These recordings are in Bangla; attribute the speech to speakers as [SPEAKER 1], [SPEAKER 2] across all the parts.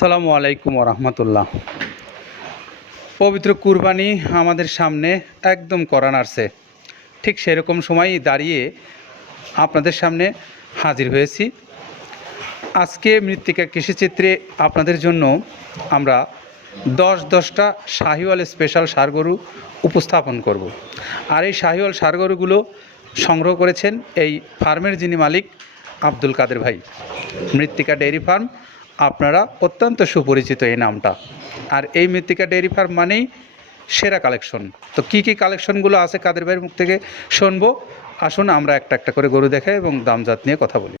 [SPEAKER 1] আসসালামু আলাইকুম রহমতুল্লাহ পবিত্র কুরবানি আমাদের সামনে একদম করান আসছে। ঠিক সেরকম সময়ই দাঁড়িয়ে আপনাদের সামনে হাজির হয়েছি। আজকে মৃত্তিকা কৃষিচিত্রে আপনাদের জন্য আমরা দশ দশটা শাহিওয়াল স্পেশাল সারগরু উপস্থাপন করব। আর এই শাহিওয়াল সারগরুগুলো সংগ্রহ করেছেন এই ফার্মের যিনি মালিক আব্দুল কাদের ভাই। মৃত্তিকা ডেয়ারি ফার্ম আপনারা অত্যন্ত সুপরিচিত এই নামটা। আর এই মৃত্তিকা ডেয়ারি ফার্ম মানেই সেরা কালেকশন। তো কী কী কালেকশনগুলো আছে কাদের ভাইয়ের মুখ থেকে শুনব। আসুন আমরা একটা একটা করে গরু দেখাই এবং দামজাত নিয়ে কথা বলি।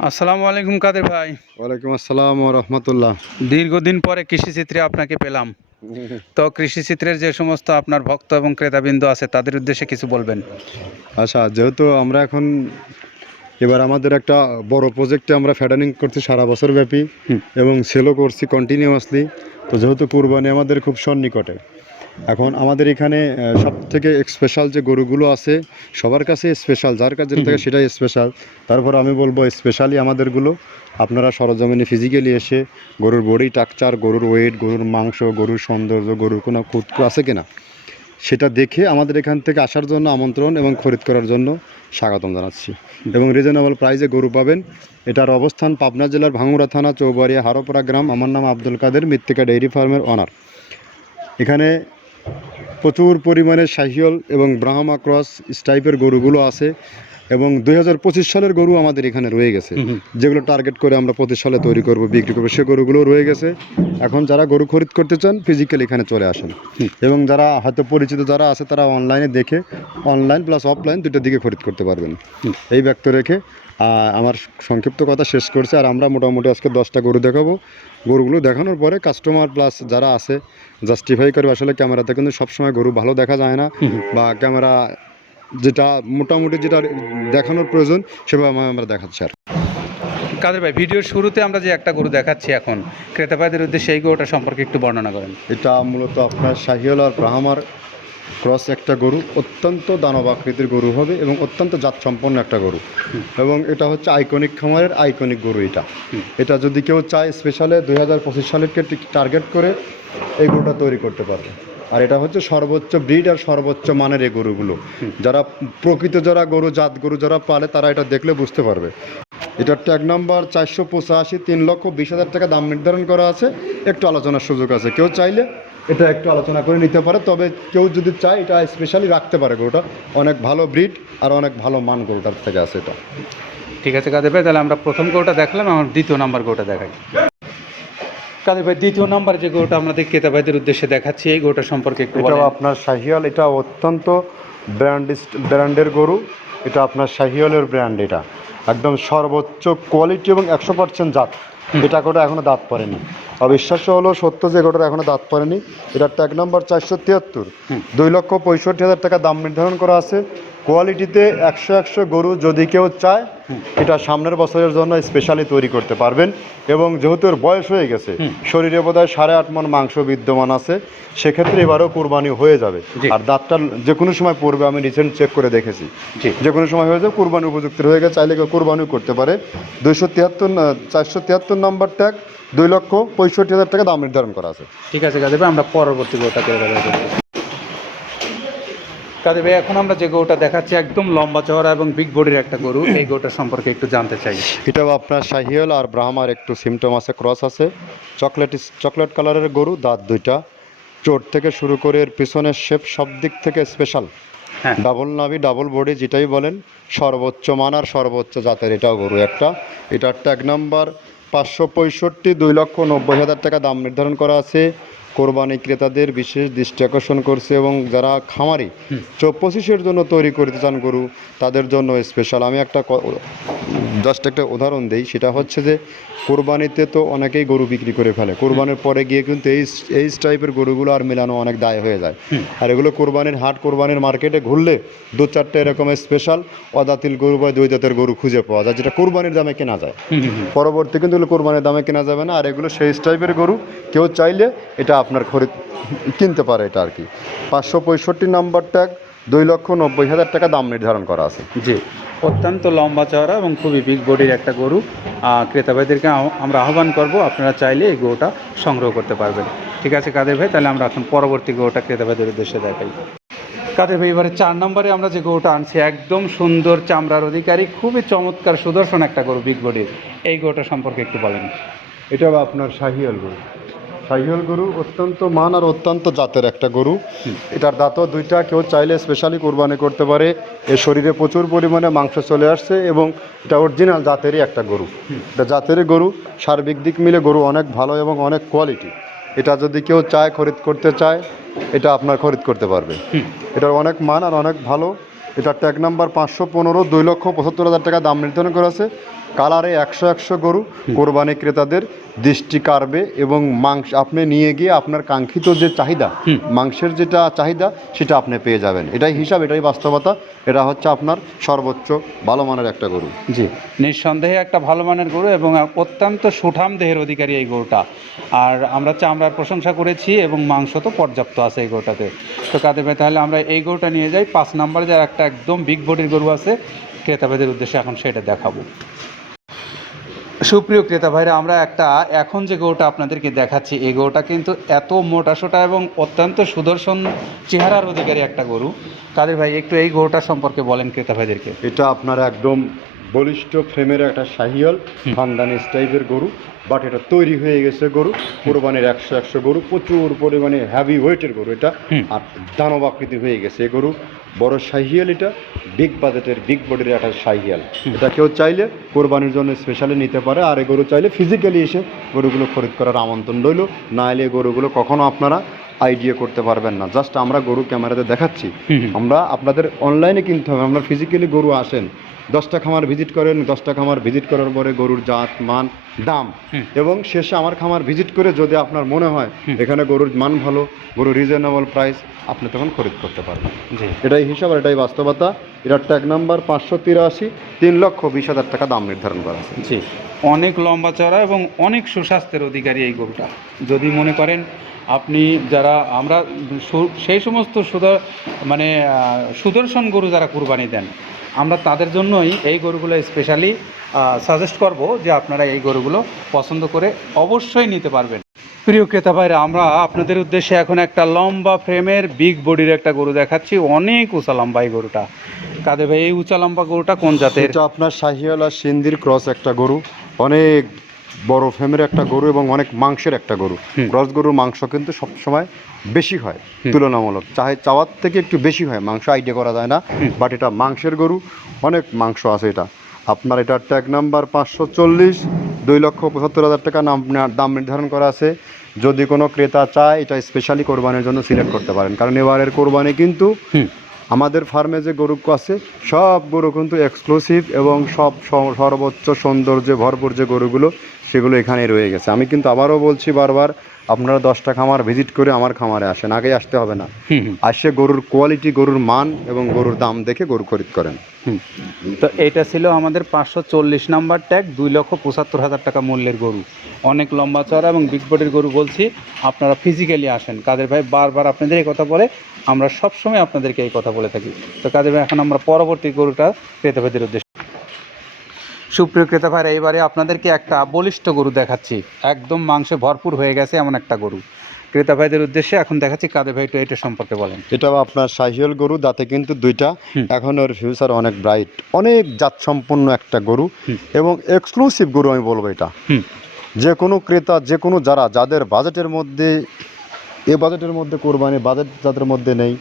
[SPEAKER 1] আসসালামু আলাইকুম কাদের ভাই।
[SPEAKER 2] ওয়ালাইকুম আসসালাম রহমতুল্লাহ।
[SPEAKER 1] দীর্ঘদিন পরে কৃষিচিত্রে আপনাকে পেলাম। তো কৃষিচিত্রের যে সমস্ত আপনার ভক্ত এবং ক্রেতাবৃন্দ আছে তাদের উদ্দেশ্যে কিছু বলবেন।
[SPEAKER 2] আচ্ছা যেহেতু আমরা এখন এবার আমাদের একটা বড় প্রজেক্টে আমরা ফ্যাডানিং করছি সারা বছর ব্যাপী এবং সেলও করছি কন্টিনিউয়াসলি তো যেহেতু কুরবানি আমাদের খুব সন্নিকটে এখন আমাদের এখানে সব থেকে স্পেশাল যে গরুগুলো আছে সবার কাছে স্পেশাল যার কাছে থাকে সেটাই স্পেশাল তারপর আমি বলব স্পেশালি আমাদেরগুলো আপনারা সরজমিনে ফিজিক্যালি এসে গরুর বডি টাকচার গরুর ওয়েট গরুর মাংস গরুর সৌন্দর্য গরুর কোনো খুদ আছে কিনা? সেটা দেখে আমাদের এখান থেকে আসার জন্য আমন্ত্রণ এবং খরিদ করার জন্য স্বাগতম জানাচ্ছি। এবং রিজনেবল প্রাইজে গরু পাবেন। এটার অবস্থান পাবনা জেলার ভাঙুরা থানা, চৌবাড়িয়া, হারোপাড়া গ্রাম। আমার নাম আব্দুল কাদের, মৃত্তিকা ডেইরি ফার্মের অনার এখানে প্রচুর পরিমাণে সাহিয়ল এবং ব্রাহ্মা ক্রস স্টাইপের গরুগুলো আছে। এবং দু হাজার পঁচিশ সালের গরু আমাদের এখানে রয়ে গেছে। যেগুলো টার্গেট করে আমরা পঁচিশ সালে তৈরি করব বিক্রি করব সে গরুগুলো রয়ে গেছে। এখন যারা গরু খরিদ করতে চান ফিজিক্যালি এখানে চলে আসেন। এবং যারা হয়তো পরিচিত যারা আছে তারা অনলাইনে দেখে অনলাইন প্লাস অফলাইন দুটো দিকে খরিদ করতে পারবেন। এই ব্যক্ত রেখে আমার সংক্ষিপ্ত কথা শেষ করছে। আর আমরা মোটামুটি আজকে দশটা গরু দেখাবো। গরুগুলো দেখানোর পরে কাস্টমার প্লাস যারা আছে জাস্টিফাই করবে। আসলে ক্যামেরাতে কিন্তু সবসময় গরু ভালো দেখা যায় না। বা ক্যামেরা যেটা মোটামুটি যেটা দেখানোর প্রয়োজন সেভাবে আমরা- দেখাচ্ছি আর
[SPEAKER 1] কাদের ভাই ভিডিওর শুরুতে আমরা যে একটা গরু দেখাচ্ছি এখন ক্রেতা ভাইদের উদ্দেশ্যে এই গরুটা সম্পর্কে একটু বর্ণনা করেন।
[SPEAKER 2] এটা মূলত আপনার শাহিওল আর ব্রাহ্মার ক্রস একটা গরু অত্যন্ত দানব আকৃতির গরু হবে এবং অত্যন্ত জাত সম্পন্ন একটা গরু। এবং এটা হচ্ছে আইকনিক খামারের আইকনিক গরু এটা। এটা যদি কেউ চায় স্পেশালে দুই হাজার পঁচিশ সালেরকে টার্গেট করে এই গরুটা তৈরি করতে পারবে। আর এটা হচ্ছে সর্বোচ্চ ব্রিড আর সর্বোচ্চ মানের এই গরুগুলো। যারা প্রকৃত যারা গরু, জাত গরু যারা পালে, তারা এটা দেখলে বুঝতে পারবে। এটার ট্যাগ নাম্বার চারশো পঁচাশি, তিন লক্ষ বিশ হাজার টাকা দাম নির্ধারণ করা আছে। একটু আলোচনার সুযোগ আছে। কেউ চাইলে এটা একটু আলোচনা করে নিতে পারে, তবে কেউ যদি চায়, এটা স্পেশালি রাখতে পারে গরুটা। অনেক ভালো ব্রিড আর অনেক ভালো মান গরুটার থেকে আছে এটা।
[SPEAKER 1] ঠিক আছে ভাই তাহলে আমরা প্রথম গরুটা দেখলাম, আমার দ্বিতীয় নাম্বার গরুটা দেখাই। কাদের ভাই দ্বিতীয় নাম্বার যে গরুটা আমাদের ক্রেতা ভাইদের উদ্দেশ্যে দেখাচ্ছি এই গরুটা সম্পর্কে একটু
[SPEAKER 2] এটাও আপনার শাহিয়াল এটা অত্যন্ত ব্র্যান্ড ব্র্যান্ডের গরু। এটা আপনার শাহিয়ালের ব্র্যান্ড এটা। একদম সর্বোচ্চ কোয়ালিটি এবং একশো পার্সেন্ট জাত। এটা করে এখনও দাঁত পড়েনি। অবিশ্বাস্য হলো সত্য যে গরুটা এখনও দাঁত পড়েনি। এটার ট্যাগ নম্বর চারশো তিয়াত্তর। দুই লক্ষ পঁয়ষট্টি হাজার টাকা দাম নির্ধারণ করা আছে। কোয়ালিটিতে একশো একশো গরু যদি কেউ চায় এটা সামনের বছরের জন্য স্পেশালি তৈরি করতে পারবেন। এবং যেহেতু এর বয়স হয়ে গেছে। শরীরে বোধহয় সাড়ে আট মন মাংস বিদ্যমান আছে সেক্ষেত্রে এবারও কুরবানি হয়ে যাবে। আর দাঁতটা যে কোনো সময় পড়বে আমি রিসেন্ট চেক করে দেখেছি। যে কোনো সময় হয়ে যাবে কুরবানি উপযুক্ত হয়ে গেছে চাইলে কেউ কুরবানিও করতে পারে। দুইশো তিয়াত্তর চারশো তিয়াত্তর নম্বর ট্যাগ দুই লক্ষ পঁয়ষট্টি হাজার টাকা দাম নির্ধারণ করা আছে।
[SPEAKER 1] ঠিক আছে আমরা পরবর্তী। কাদের ভাই এখন আমরা যে গরুটা দেখাচ্ছি একদম লম্বা চওড়া এবং বিগ বডির একটা গরু এই গরুটা সম্পর্কে একটু জানতে চাই।
[SPEAKER 2] এটাও আপনার শাহিয়াল আর ব্রাহ্মার একটু সিমটম আছে ক্রস আছে। চকলেট চকলেট কালারের গরু দাঁত দুইটা। চোট থেকে শুরু করে এর পিছনের শেপ সব দিক থেকে স্পেশাল
[SPEAKER 1] হ্যাঁ।
[SPEAKER 2] ডাবল নাভি ডাবল বডি যেটাই বলেন সর্বোচ্চ মান আর সর্বোচ্চ জাতের এটাও গরু একটা। এটার ট্যাগ নাম্বার পাঁচশো পঁয়ষট্টি দুই লক্ষ নব্বই হাজার টাকা দাম নির্ধারণ করা আছে। কোরবানি ক্রেতাদের বিশেষ দৃষ্টি আকর্ষণ করছে এবং যারা খামারি
[SPEAKER 1] হুম।
[SPEAKER 2] চৌপচিশের জন্য তৈরি করতে চান গরু তাদের জন্য স্পেশাল আমি একটা জাস্ট একটা উদাহরণ দিই সেটা হচ্ছে যে কোরবানিতে তো অনেকেই গরু বিক্রি করে ফেলে। কোরবানির পরে গিয়ে কিন্তু এই এই টাইপের গরুগুলো আর মেলানো অনেক দায় হয়ে যায়। আর এগুলো কোরবানির হাট কোরবানির মার্কেটে ঘুরলে দু চারটে এরকমের স্পেশাল অদাতিল গরু বা দুই জাতের গরু খুঁজে পাওয়া যায় যেটা কোরবানির দামে কেনা যায়। পরবর্তী কিন্তু এগুলো কোরবানির দামে কেনা যাবে না আর এগুলো সেই টাইপের গরু কেউ চাইলে এটা আপনার খরিদ কিনতে পারে এটা আর কি। পাঁচশো পঁয়ষট্টি নাম্বার ট্যাগ দুই লক্ষ নব্বই হাজার টাকা দাম নির্ধারণ করা আছে।
[SPEAKER 1] জি। অত্যন্ত লম্বা চওড়া এবং খুবই বিগ বডির একটা গরু। ক্রেতা ভাইদেরকে আমরা আহ্বান করব আপনারা চাইলে এই গরুটা সংগ্রহ করতে পারবেন। ঠিক আছে কাদের ভাই? তাহলে আমরা এখন পরবর্তী গরুটা ক্রেতাভাইদের উদ্দেশ্যে দেখাই। কাদের ভাই এবারে চার নম্বরে আমরা যে গরুটা আনছি একদম সুন্দর চামড়ার অধিকারী খুবই চমৎকার সুদর্শন একটা গরু বিগ বডির এই গরুটা সম্পর্কে একটু বলেন।
[SPEAKER 2] এটা আপনার শাহিয়াল গরু। শাহিয়াল গরু অত্যন্ত মান আর অত্যন্ত জাতের একটা গরু। এটার দাঁতও দুইটা কেউ চাইলে স্পেশালি কোরবানি করতে পারে। এর শরীরে প্রচুর পরিমাণে মাংস চলে আসছে এবং এটা অরিজিনাল জাতেরই একটা গরু। এটা জাতেরই গরু সার্বিক দিক মিলে গরু অনেক ভালো এবং অনেক কোয়ালিটি এটা যদি কেউ চায় খরিদ করতে চায় এটা আপনার খরিদ করতে পারবে। এটার অনেক মান আর অনেক ভালো। এটা ট্যাগ নাম্বার পাঁচশো পনেরো দুই লক্ষ পঁচাত্তর হাজার টাকা দাম নির্ধারণ করা আছে। কালারে একশো একশো গরু কোরবানি ক্রেতাদের দৃষ্টি কাড়বে এবং মাংস আপনি নিয়ে গিয়ে আপনার কাঙ্ক্ষিত যে চাহিদা মাংসের যেটা চাহিদা সেটা আপনি পেয়ে যাবেন। এটাই হিসাব এটাই বাস্তবতা। এটা হচ্ছে আপনার সর্বোচ্চ ভালো মানের একটা গরু।
[SPEAKER 1] জি নিঃসন্দেহে একটা ভালো মানের গরু এবং অত্যন্ত সুঠাম দেহের অধিকারী এই গরুটা। আর আমরা চামড়ার প্রশংসা করেছি এবং মাংস তো পর্যাপ্ত আছে এই গরুটাতে। তো কাদের ভাই তাহলে আমরা এই গরুটা নিয়ে যাই। পাঁচ নম্বরে যার একটা একদম বিগ বডির গরু আছে ক্রেতাভাইদের উদ্দেশ্যে এখন সেটা দেখাবো। সুপ্রিয় ক্রেতা ভাইরা আমরা একটা এখন যে গরুটা আপনাদেরকে দেখাচ্ছি এই গরুটা কিন্তু এত মোটাসোটা এবং অত্যন্ত সুদর্শন চেহারার অধিকারী একটা গরু। কাদের ভাই একটু এই গরুটা সম্পর্কে বলেন ক্রেতা ভাইদেরকে।
[SPEAKER 2] এটা আপনার একদম বলিষ্ঠ ফ্রেমের একটা শাহিয়াল। খানদানি টাইপের গরু। বাট এটা তৈরি হয়ে গেছে গরু কোরবানির একশো একশো গরু প্রচুর পরিমাণে হ্যাভি ওয়েটের গরু এটা। আর দানব আকৃতি হয়ে গেছে এ গরু। বড় শাহিয়াল এটা বিগ বাজেটের বিগ বডির একটা শাহিয়াল। এটা কেউ চাইলে কোরবানির জন্য স্পেশালি নিতে পারে আর এই গরু চাইলে ফিজিক্যালি এসে গরুগুলো খরিদ করার আমন্ত্রণ রইল। না এলে গরুগুলো কখনো আপনারা আইডিয়া করতে পারবেন না। জাস্ট আমরা গরু ক্যামেরাতে দেখাচ্ছি। আমরা আপনাদের অনলাইনে কিনতে হবে আমরা ফিজিক্যালি গরু আসেন। দশটা খামার ভিজিট করেন দশটা খামার ভিজিট করার পরে গরুর জাত মান দাম এবং শেষে আমার খামার ভিজিট করে যদি আপনার মনে হয় এখানে গরুর মান ভালো গরু রিজনেবল প্রাইস আপনি তখন খরিদ করতে পারবেন।
[SPEAKER 1] জি।
[SPEAKER 2] এটাই হিসাব আর এটাই বাস্তবতা। এটার ট্যাগ নাম্বার পাঁচশো তিরাশি তিন লক্ষ বিশ হাজার টাকা দাম নির্ধারণ করা আছে।
[SPEAKER 1] জি। অনেক লম্বা চড়া এবং অনেক সুস্বাস্থ্যের অধিকারী এই গরুটা। যদি মনে করেন আপনি যারা আমরা সেই সমস্ত সুদা মানে সুদর্শন গরু যারা কুরবানি দেন, আমরা তাদের জন্যই এই গরুগুলো স্পেশালি সাজেস্ট করব যে আপনারা এই গরুগুলো পছন্দ করে অবশ্যই নিতে পারবেন। প্রিয় ক্রেতা ভাইরা, আমরা আপনাদের উদ্দেশ্যে এখন একটা লম্বা ফ্রেমের বিগ বডির একটা গরু দেখাচ্ছি, অনেক উঁচা লম্বা এই গরুটা। কাদের ভাই, এই উঁচা লম্বা গরুটা কোন জাতের?
[SPEAKER 2] এটা আপনার শাহিয়াল আর সিন্দির ক্রস একটা গরু, অনেক বড় ফেমের একটা গরু এবং অনেক মাংসের একটা গরু। ক্রস গরুর মাংস কিন্তু সবসময় বেশি হয় তুলনামূলক। চাহে চাওয়ার থেকে একটু বেশি হয় মাংস আইডিয়া করা যায় না। বাট এটা মাংসের গরু অনেক মাংস আছে এটা। আপনার এটা ট্যাগ নাম্বার পাঁচশো চল্লিশ দুই লক্ষ পঁচাত্তর হাজার টাকা নাম দাম নির্ধারণ করা আছে। যদি কোনো ক্রেতা চায় এটা স্পেশালি কোরবানির জন্য সিলেক্ট করতে পারেন। কারণ এবারের কোরবানি কিন্তু আমাদের ফার্মে যে গরু আছে সব গরু কিন্তু এক্সক্লুসিভ এবং সব সর্বোচ্চ সৌন্দর্যে ভরপুর যে গরুগুলো সেগুলো এখানেই রয়ে গেছে। আমি কিন্তু আবারও বলছি বারবার আপনারা দশটা খামার ভিজিট করে আমার খামারে আসেন আগে আসতে হবে না। আসে গরুর কোয়ালিটি গরুর মান এবং গরুর দাম দেখে গরু খরিদ করেন।
[SPEAKER 1] তো এটা ছিল আমাদের পাঁচশো চল্লিশ নাম্বার ট্যাগ দুই লক্ষ পঁচাত্তর হাজার টাকা মূল্যের গরু। অনেক লম্বা চড়া এবং বিগ বডির গরু বলছি, আপনারা ফিজিক্যালি আসেন। কাদের ভাই বারবার আপনাদের এই কথা বলে, আমরা সবসময় আপনাদেরকে এই কথা বলে থাকি। তো কাদের ভাই, এখন আমরা পরবর্তী গরুটা ক্রেতা ভাইদের উদ্দেশ্যে সুপ্রিয় ক্রেতা ভাইরা, এবারে আপনাদেরকে একটা বলিষ্ঠ গরু দেখাচ্ছি। একদম মাংসে ভরপুর হয়ে গেছে এমন একটা গরু। ক্রেতা ভাইদের উদ্দেশ্যে এখন দেখাচ্ছি কাদের ভাই একটু এটা সম্পর্কে বলেন।
[SPEAKER 2] এটাও আপনার সাহিওল গরু দাঁতে কিন্তু দুইটা। এখন ওর ফিউচার অনেক ব্রাইট অনেক জাত সম্পন্ন একটা গরু এবং এক্সক্লুসিভ গরু আমি বলব এটা। যে কোনো ক্রেতা যে কোনো যারা যাদের বাজেটের মধ্যে এ বাজেটের মধ্যে কোরবানি বাজেট যাদের মধ্যে নেই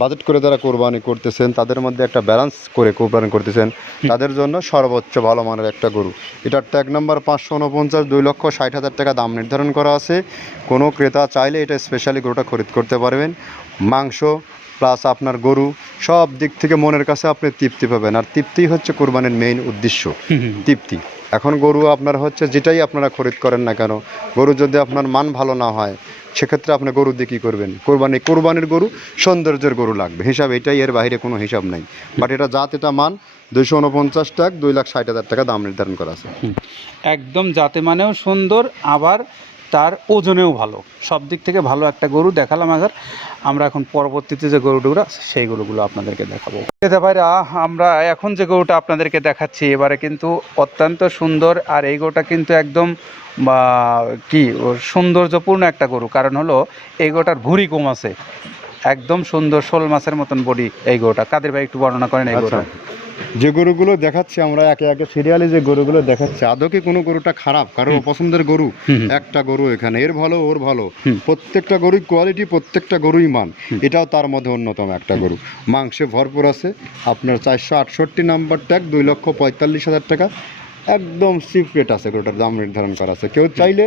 [SPEAKER 2] বাজেট করে যারা কোরবানি করতেছেন, তাদের মধ্যে একটা ব্যালেন্স করে কোরবানি করতেছেন, তাদের জন্য সর্বোচ্চ ভালো মানের একটা গরু। এটার ট্যাগ নাম্বার পাঁচশো উনপঞ্চাশ, দুই লক্ষ ষাট হাজার টাকা দাম নির্ধারণ করা আছে। কোনো ক্রেতা চাইলে এটা স্পেশালি গরুটা খরিদ করতে পারবেন। মাংস প্লাস আপনার গরু সব দিক থেকে মনের কাছে আপনি তৃপ্তি পাবেন। আর তৃপ্তি হচ্ছে কোরবানির মেইন উদ্দেশ্য। তৃপ্তি। এখন গরু আপনার হচ্ছে যেটাই আপনারা খরিদ করেন না কেন গরু যদি আপনার মান ভালো না হয় সেক্ষেত্রে আপনি গরু দিয়ে কী করবেন? কোরবানি কোরবানির গরু সৌন্দর্যের গরু লাগবে। হিসাব এটাই এর বাইরে কোনো হিসাব নাই। বাট এটা জাত এটা মান দুইশো উনপঞ্চাশ টাকা দুই লাখ ষাট হাজার টাকা দাম নির্ধারণ করা আছে।
[SPEAKER 1] একদম যাতে মানেও সুন্দর আবার তার ওজনেও ভালো। সব দিক থেকে ভালো একটা গরু দেখালাম আগার। আমরা এখন পরবর্তীতে যে গরুগুলো আছে সেই গরুগুলো আপনাদেরকে দেখাবো। দাদা ভাইরা আমরা এখন যে গরুটা আপনাদেরকে দেখাচ্ছি এবারে কিন্তু অত্যন্ত সুন্দর আর এই গরুটা কিন্তু একদম বা, কি সৌন্দর্যপূর্ণ একটা গরু। কারণ হলো এই গরুটার ভুঁড়ি কম আছে। একদম সুন্দর শোল মাছের মতন বডি এই গরুটা। কাদের ভাই একটু বর্ণনা করেন এই
[SPEAKER 2] আচ্ছা।
[SPEAKER 1] গরুটা?
[SPEAKER 2] যে গরুগুলো দেখাচ্ছি আমরা একে একে সিরিয়ালে যে গরুগুলো দেখাচ্ছি আদৌ কি কোনো গরুটা খারাপ? কারও পছন্দের গরু। একটা গরু এখানে এর ভালো ওর ভালো। প্রত্যেকটা গরুই কোয়ালিটি প্রত্যেকটা গরুই মান। এটাও তার মধ্যে অন্যতম একটা গরু। মাংসে ভরপুর আছে। আপনার চারশো আটষট্টি নাম্বার ট্যাগ দুই লক্ষ পঁয়তাল্লিশ হাজার টাকা। একদম চিপ রেট আছে গরুটার দাম নির্ধারণ করা আছে। কেউ চাইলে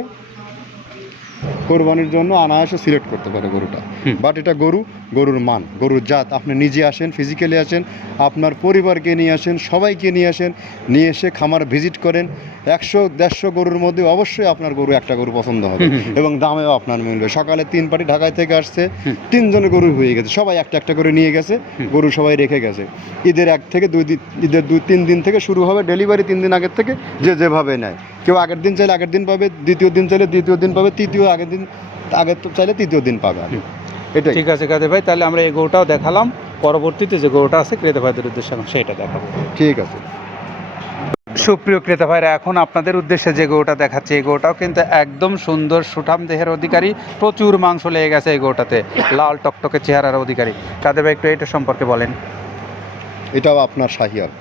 [SPEAKER 2] কোরবানির জন্য অনায়াসে সিলেক্ট করতে পারে গরুটা। বাট এটা গরু গরুর মান গরুর জাত। আপনি নিজে আসেন ফিজিক্যালি আসেন আপনার পরিবারকে নিয়ে আসেন সবাইকে নিয়ে আসেন নিয়ে এসে খামার ভিজিট করেন। একশো দেড়শো গরুর মধ্যে অবশ্যই আপনার গরু একটা গরু পছন্দ হবে। এবং দামেও আপনার মিলবে। সকালে তিন পার্টি ঢাকায় থেকে আসছে
[SPEAKER 1] হুম।
[SPEAKER 2] তিনজনের গরু হয়ে গেছে। সবাই একটা একটা করে নিয়ে গেছে গরু সবাই রেখে গেছে। ঈদের এক থেকে দুই দিন ঈদের দুই তিন দিন থেকে শুরু হবে ডেলিভারি তিন দিন আগের থেকে যে যেভাবে নেয়। কেউ আগের দিন চাইলে আগের দিন পাবে দ্বিতীয় দিন চাইলে দ্বিতীয় দিন পাবে তৃতীয় আগের দিন আগের তো চাইলে তৃতীয় দিন পাবে। এটাই।
[SPEAKER 1] ঠিক আছে কাদের ভাই তাহলে আমরা এই গরুটাও দেখালাম। পরবর্তীতে যে গরুটা আছে ক্রেতা ভাইদের উদ্দেশ্যে সেইটা দেখাবো।
[SPEAKER 2] ঠিক আছে।
[SPEAKER 1] সুপ্রিয় ক্রেতা ভাইরা এখন আপনাদের উদ্দেশ্যে যে গরুটা দেখাচ্ছে এই গরুটাও কিন্তু একদম সুন্দর সুঠাম দেহের অধিকারী। প্রচুর মাংস লেগে গেছে এই গরুটাতে। লাল টকটকে চেহারার অধিকারী। কাদের ভাই একটু এটা সম্পর্কে বলেন।
[SPEAKER 2] এটাও আপনার শাহিয়াল।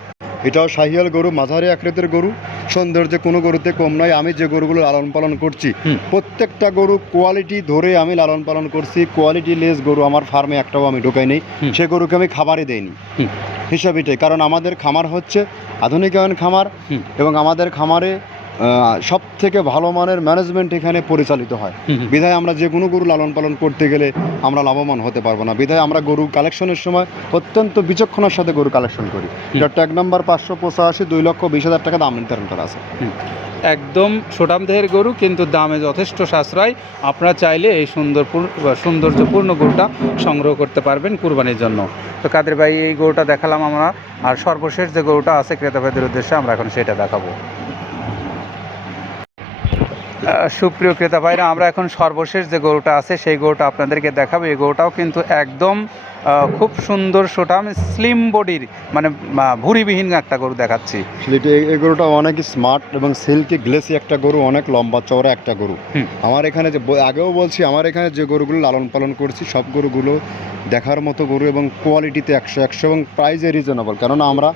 [SPEAKER 2] এটাও শাহিয়াল গরু মাঝারি আকৃতির গরু। সৌন্দর্যে কোনো গরুতে কম নয়। আমি যে গরুগুলো লালন পালন করছি প্রত্যেকটা গরু কোয়ালিটি ধরে আমি লালন পালন করছি। কোয়ালিটি লেস গরু আমার ফার্মে একটাও আমি ঢোকাই নেই। সে গরুকে আমি খাবারই দেইনি।
[SPEAKER 1] হিসাবেটাই
[SPEAKER 2] হিসাব এটাই। কারণ আমাদের খামার হচ্ছে আধুনিকায়ন খামার এবং আমাদের খামারে সব থেকে ভালো মানের ম্যানেজমেন্ট এখানে পরিচালিত হয়। বিধায় আমরা যে কোনো গরু লালন পালন করতে গেলে আমরা লাভবান হতে পারব না। বিধায় আমরা গরু কালেকশনের সময় অত্যন্ত বিচক্ষণের সাথে গরু কালেকশন করি। এটা ট্যাগ নাম্বার পাঁচশো পঁচাশি দুই লক্ষ বিশ হাজার টাকা দাম নির্ধারণ করা আছে।
[SPEAKER 1] একদম সুঠাম দেহের গরু কিন্তু দামে যথেষ্ট সাশ্রয়। আপনারা চাইলে এই সুন্দরপুর সৌন্দর্যপূর্ণ গরুটা সংগ্রহ করতে পারবেন কুরবানির জন্য। তো কাদের ভাই এই গরুটা দেখালাম আমরা। আর সর্বশেষ যে গরুটা আছে ক্রেতা ভাইদের উদ্দেশ্যে আমরা এখন সেটা দেখাবো। সুপ্রিয় ক্রেতা ভাইরা আমরা এখন সর্বশেষ যে গরুটা আছে সেই গরুটা আপনাদেরকে দেখাবো। এই গরুটাও কিন্তু একদম খুব সুন্দর সুঠাম স্লিম বডির মানে ভুঁড়িবিহীন একটা গরু দেখাচ্ছি।
[SPEAKER 2] এই- এই গরুটা অনেক স্মার্ট এবং সিল্কি গ্লেসি একটা গরু অনেক লম্বা চওড়া একটা গরু। আমার এখানে যে আগেও বলছি আমার এখানে যে গরুগুলো লালন পালন করছি সব গরুগুলো দেখার মতো গরু এবং কোয়ালিটিতে একশো একশো এবং প্রাইজে রিজনেবল কেননা আমরা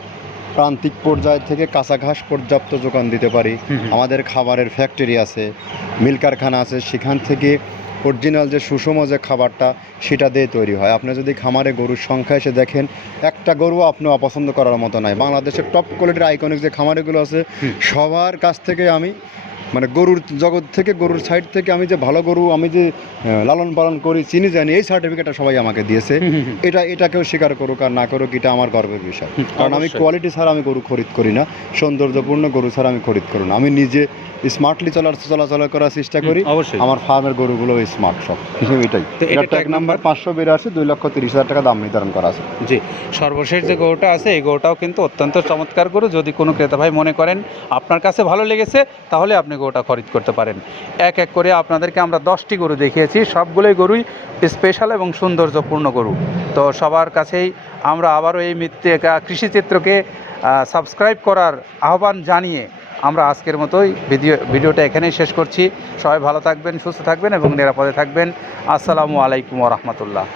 [SPEAKER 2] প্রান্তিক পর্যায় থেকে কাঁচা ঘাস পর্যাপ্ত যোগান দিতে পারি। আমাদের খাবারের ফ্যাক্টরি আছে মিল কারখানা আছে সেখান থেকে অরিজিনাল যে সুষম যে খাবারটা সেটা দিয়ে তৈরি হয়। আপনি যদি খামারে গরুর সংখ্যা এসে দেখেন একটা গরু আপনি অপছন্দ করার মতো নয় বাংলাদেশের টপ কোয়ালিটির আইকনিক যে খামারেগুলো আছে সবার কাছ থেকে আমি মানে গরুর জগৎ থেকে গরুর সাইড থেকে আমি যে ভালো গরু আমি যে লালন পালন করি চিনি জানি এই সার্টিফিকেটটা সবাই আমাকে দিয়েছে। এটা এটাকেও স্বীকার করুক আর না করুক এটা আমার গর্বের বিষয়। কারণ আমি কোয়ালিটি ছাড়া আমি গরু খরিদ করি না সৌন্দর্যপূর্ণ গরু ছাড়া আমি খরিদ করি না। আমি নিজে স্মার্টলি চলার চলাচল করার চেষ্টা করি
[SPEAKER 1] অবশ্যই।
[SPEAKER 2] আমার ফার্মের গরুগুলো স্মার্ট সব এটাই।
[SPEAKER 1] এটা tag
[SPEAKER 2] নাম্বার পাঁচশো বিরাশি দুই লক্ষ তিরিশ হাজার টাকা দাম নির্ধারণ করা আছে।
[SPEAKER 1] জি সর্বশেষ যে গরুটা আছে এই গরুটাও কিন্তু অত্যন্ত চমৎকার গরু। যদি কোনো ক্রেতা ভাই মনে করেন আপনার কাছে ভালো লেগেছে তাহলে আপনি গরুটা খরিদ করতে পারেন। এক এক করে আপনাদেরকে আমরা দশটি গরু দেখিয়েছি। সবগুলোই গরুই স্পেশাল এবং সৌন্দর্যপূর্ণ গরু। তো সবার কাছেই আমরা আবারও এই মৃত্তিকা কৃষিচিত্রকে সাবস্ক্রাইব করার আহ্বান জানিয়ে আমরা আজকের মতোই ভিডিও, ভিডিওটা এখানেই শেষ করছি। সবাই ভালো থাকবেন, সুস্থ থাকবেন এবং নিরাপদে থাকবেন। আসসালামু আলাইকুম রহমতুল্লাহ।